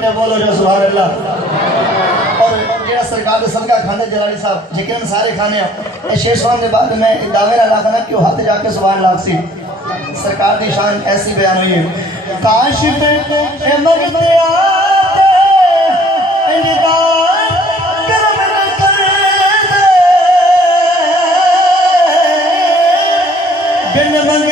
ने बोलो जो सुभान अल्लाह। और जेड़ा सरकार दे सदका खाने जलाली साहब जिकरन सारे खाने ए शेषवान दे बाद में दावे ना रखना कि हाथ जाके सुभान अल्लाह सी सरकार दी शान ऐसी बयान हुई है। काश पे ए मगते आते इंतजार करम न कर दे बिन मंग